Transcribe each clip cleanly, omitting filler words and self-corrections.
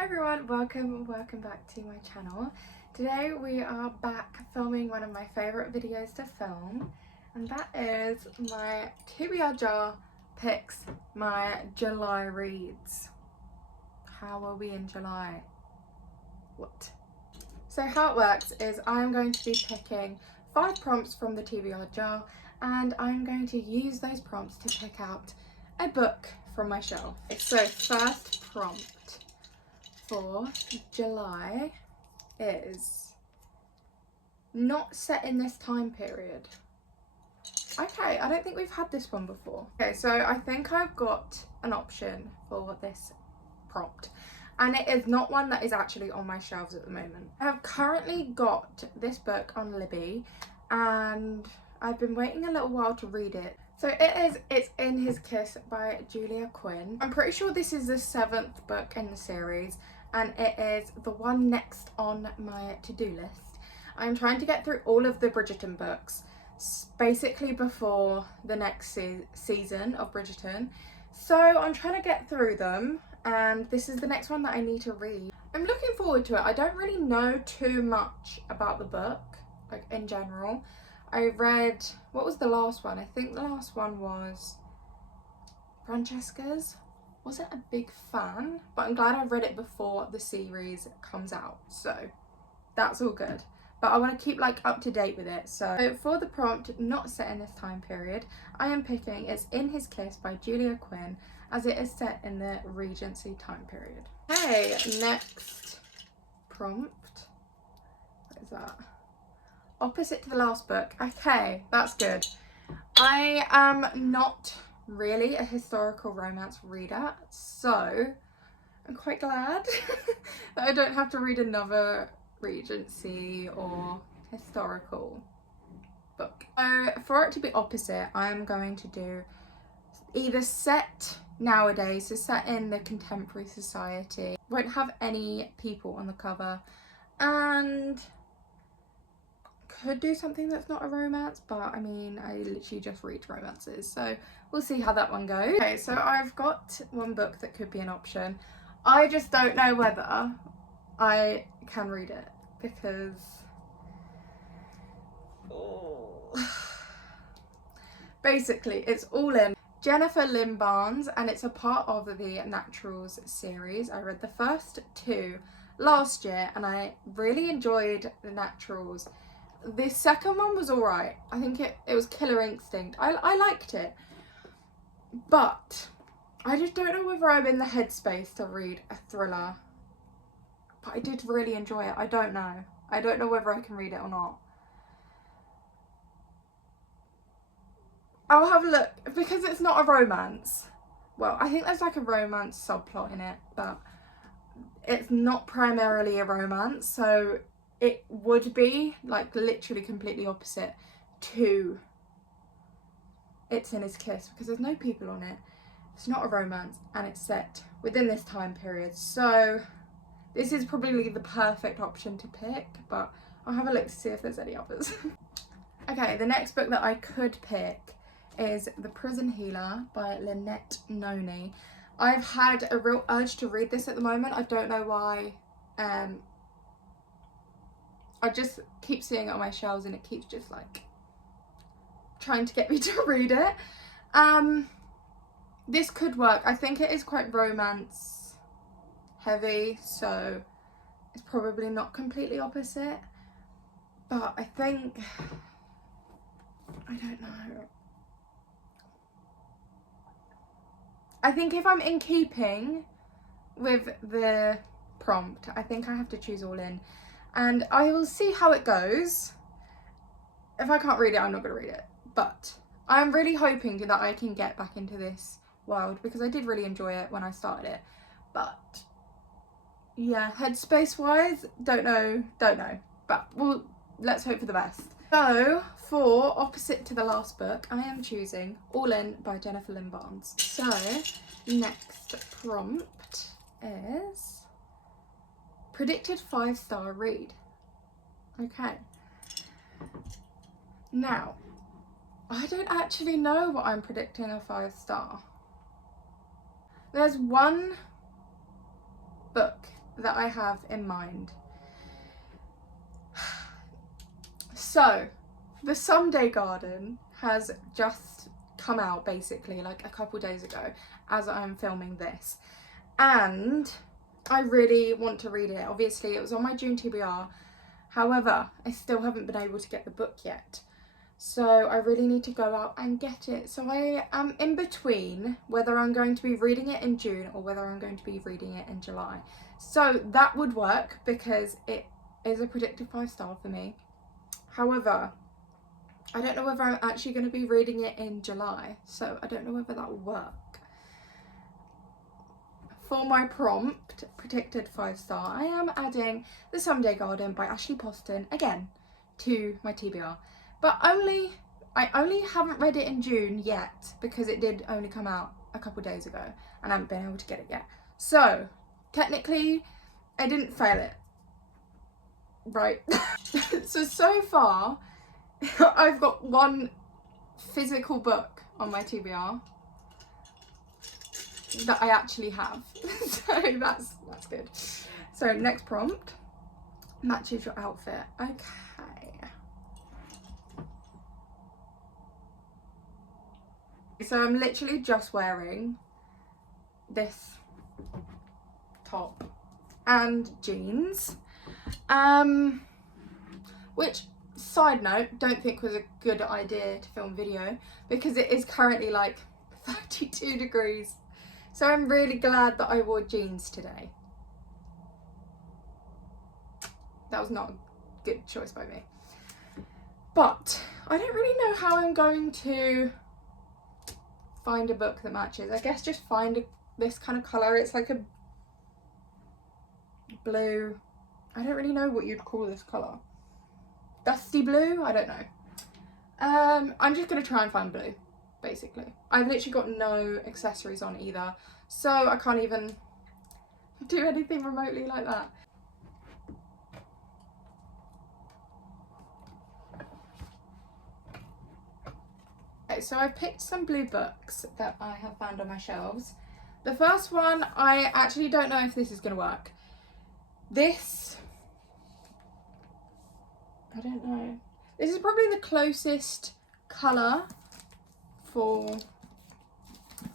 Hi everyone, welcome back to my channel. Today we are back filming one of my favourite videos to film, and that is my TBR jar picks my July reads. How are we in July? What? So how it works is I'm going to be picking 5 prompts from the TBR jar, and I'm going to use those prompts to pick out a book from my shelf. So first prompt for July is not set in this time period. Okay, I don't think we've had this one before. Okay, so I think I've got an option for this prompt, and it is not one that is actually on my shelves at the moment. I have currently got this book on Libby, and I've been waiting a little while to read it. So it's In His Kiss by Julia Quinn. I'm pretty sure this is the 7th book in the series, and it is the one next on my to-do list. I'm trying to get through all of the Bridgerton books, basically before the next season of Bridgerton. So I'm trying to get through them, and this is the next one that I need to read. I'm looking forward to it. I don't really know too much about the book, like in general. I read, what was the last one? I think the last one was Francesca's. Wasn't a big fan, but I'm glad I read it before the series comes out, so that's all good. But I want to keep like up to date with it. So for the prompt not set in this time period, I am picking It's In His Kiss by Julia Quinn, as it is set in the Regency time period. Okay, next prompt. What is that? Opposite to the last book. Okay, that's good. I am not really a historical romance reader, so I'm quite glad that I don't have to read another Regency or historical book. So for it to be opposite, I'm going to do either set nowadays, so set in the contemporary society, won't have any people on the cover, and could do something that's not a romance, but I mean, I literally just read romances, so we'll see how that one goes. Okay, so I've got one book that could be an option. I just don't know whether I can read it because basically it's all in Jennifer Lynn Barnes, and it's a part of the Naturals series. I read the first 2 last year and I really enjoyed the Naturals. The second one was alright. I think it was Killer Instinct. I liked it. But I just don't know whether I'm in the headspace to read a thriller. But I did really enjoy it. I don't know. I don't know whether I can read it or not. I'll have a look, because it's not a romance. Well, I think there's like a romance subplot in it, but it's not primarily a romance, so it would be like literally completely opposite to It's In His Kiss, because there's no people on it. It's not a romance and it's set within this time period, so this is probably the perfect option to pick, but I'll have a look to see if there's any others. Okay, the next book that I could pick is The Prison Healer by Lynette Noni. I've had a real urge to read this at the moment. I don't know why. I just keep seeing it on my shelves and it keeps just like trying to get me to read it. This could work. I think it is quite romance heavy, so it's probably not completely opposite, but I think, I don't know. I think if I'm in keeping with the prompt, I think I have to choose All In. And I will see how it goes. If I can't read it, I'm not going to read it. But I'm really hoping that I can get back into this world, because I did really enjoy it when I started it. But yeah, headspace wise, don't know. But let's hope for the best. So for opposite to the last book, I am choosing All In by Jennifer Lynn Barnes. So next prompt is predicted 5-star read. Okay. Now, I don't actually know what I'm predicting a 5-star. There's one book that I have in mind. So, The Someday Garden has just come out basically like a couple days ago as I'm filming this. And I really want to read it. Obviously, it was on my June TBR. However, I still haven't been able to get the book yet. So I really need to go out and get it. So I am in between whether I'm going to be reading it in June or whether I'm going to be reading it in July. So that would work because it is a predicted 5-star for me. However, I don't know whether I'm actually going to be reading it in July. So I don't know whether that will work. For my prompt, predicted 5-star, I am adding The Someday Garden by Ashley Poston again to my TBR. But I only haven't read it in June yet because it did only come out a couple days ago and I haven't been able to get it yet. So technically I didn't fail it, right? So far I've got one physical book on my TBR that I actually have. So that's good. So next prompt, matches your outfit. Okay. So I'm literally just wearing this top and jeans, which, side note, don't think was a good idea to film video because it is currently like 32 degrees. So I'm really glad that I wore jeans today. That was not a good choice by me. But I don't really know how I'm going to find a book that matches. I guess just find this kind of colour. It's like a blue. I don't really know what you'd call this colour. Dusty blue? I don't know. I'm just going to try and find blue, basically. I've literally got no accessories on either, so I can't even do anything remotely like that. Okay, so I've picked some blue books that I have found on my shelves. The first one, I actually don't know if this is going to work. This, I don't know. This is probably the closest colour for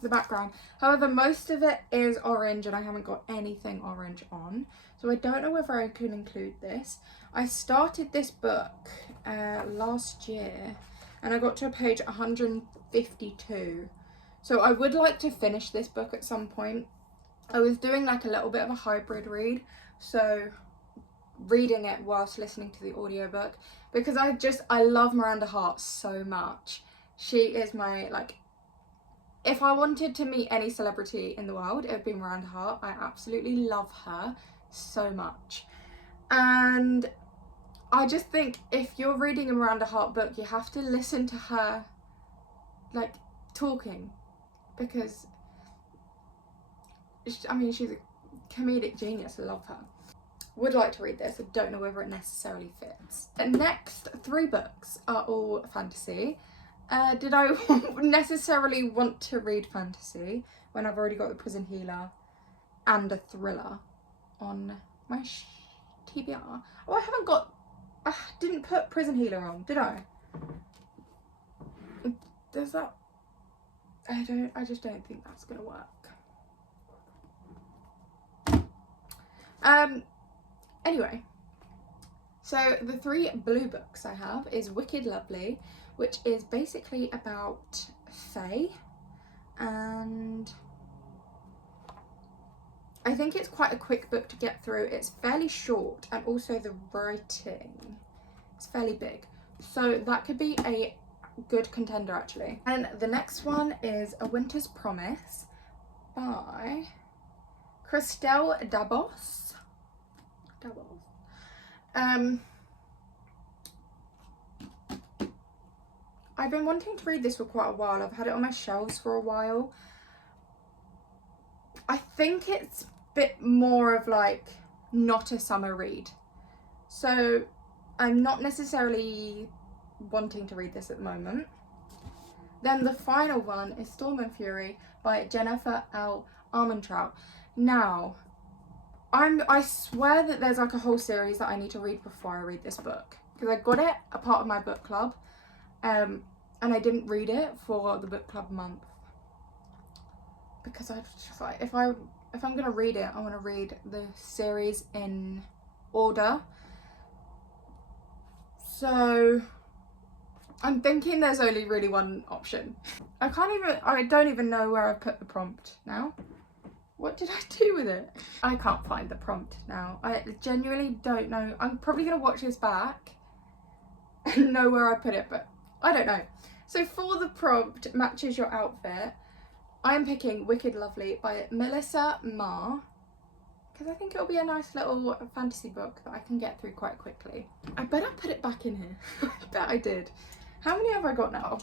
the background. However, most of it is orange and I haven't got anything orange on. So I don't know whether I can include this. I started this book last year and I got to page 152. So I would like to finish this book at some point. I was doing like a little bit of a hybrid read. So reading it whilst listening to the audiobook because I love Miranda Hart so much. She is my, like, if I wanted to meet any celebrity in the world, it would be Miranda Hart. I absolutely love her so much. And I just think if you're reading a Miranda Hart book, you have to listen to her, like, talking. Because, I mean, she's a comedic genius. I love her. Would like to read this. I don't know whether it necessarily fits. The next 3 books are all fantasy. Did I necessarily want to read fantasy when I've already got The Prison Healer and a thriller on my TBR? Oh, I haven't got... I didn't put Prison Healer on, did I? Does that... I just don't think that's going to work. Anyway, so the 3 blue books I have is Wicked Lovely, which is basically about fae, and I think it's quite a quick book to get through. It's fairly short and also the writing is fairly big, so that could be a good contender actually. And the next one is A Winter's Promise by Christelle Dabos. I've been wanting to read this for quite a while. I've had it on my shelves for a while. I think it's a bit more of like not a summer read. So I'm not necessarily wanting to read this at the moment. Then the final one is Storm and Fury by Jennifer L. Armentrout. Now, I swear that there's like a whole series that I need to read before I read this book, because I got it a part of my book club, and I didn't read it for the book club month, because I just like, if I'm gonna read it, I want to read the series in order. So I'm thinking there's only really one option. I don't even know where I put the prompt now. What did I do with it? I can't find the prompt now. I genuinely don't know. I'm probably gonna watch this back and know where I put it, but I don't know. So for the prompt, matches your outfit, I'm picking Wicked Lovely by Melissa Marr, because I think it'll be a nice little fantasy book that I can get through quite quickly. I better put it back in here. I bet I did. How many have I got now?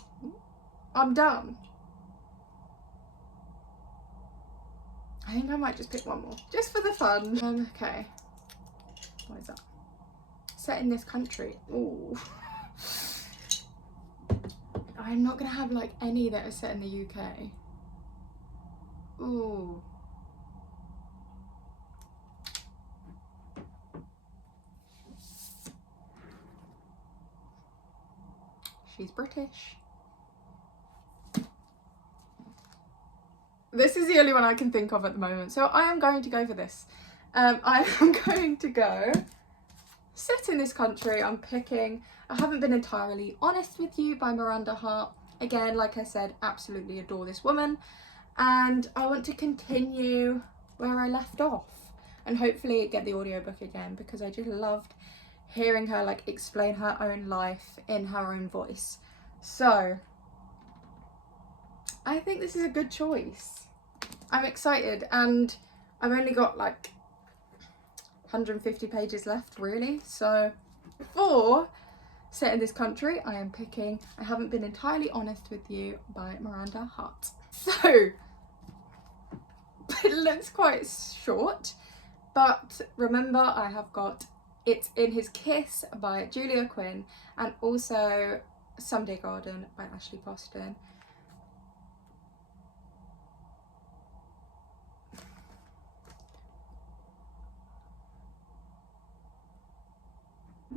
I'm done. I think I might just pick one more, just for the fun. Okay. What is that? Set in this country. Ooh. I'm not gonna have like any that are set in the UK. Ooh. She's British. This is the only one I can think of at the moment, so I am going to go for this. I am going to go Set in This Country. I'm picking I Haven't Been Entirely Honest With You by Miranda Hart. Again, like I said, absolutely adore this woman, and I want to continue where I left off and hopefully get the audiobook again, because I just loved hearing her like explain her own life in her own voice. So I think this is a good choice. I'm excited, and I've only got like 150 pages left really. So for Set in This Country, I am picking I Haven't Been Entirely Honest With You by Miranda Hart. So it looks quite short, but remember I have got It's in His Kiss by Julia Quinn, and also Someday Garden by Ashley Poston.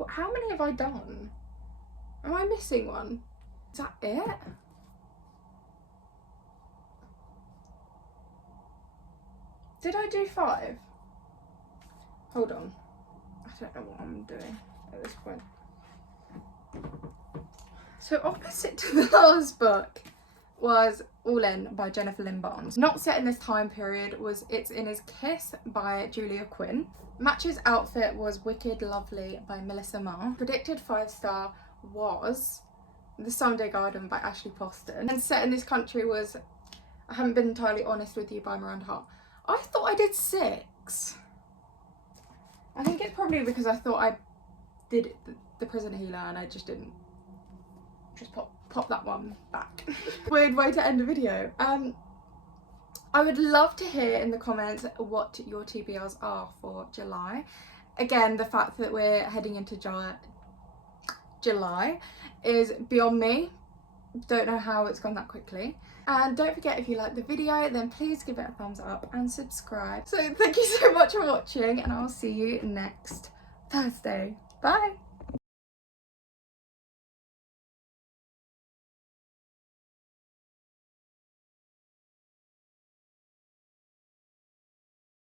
How many have I done? Am I missing one? Is that it? Did I do 5? Hold on. I don't know what I'm doing at this point. So opposite to the last book was All In by Jennifer Lynn Barnes. Not set in this time period was It's in His Kiss by Julia Quinn. Match's outfit was Wicked Lovely by Melissa Marr. Predicted 5-star was The Someday Garden by Ashley Poston. And Set in This Country was I Haven't Been Entirely Honest With You by Miranda Hart. I thought I did 6. I think it's probably because I thought I did the Prison Healer and I just didn't. Just pop that one back. Weird way to end a video. I would love to hear in the comments what your TBRs are for July. Again, the fact that we're heading into July is beyond me. Don't know how it's gone that quickly. And don't forget, if you like the video, then please give it a thumbs up and subscribe. So thank you so much for watching, and I'll see you next Thursday. Bye.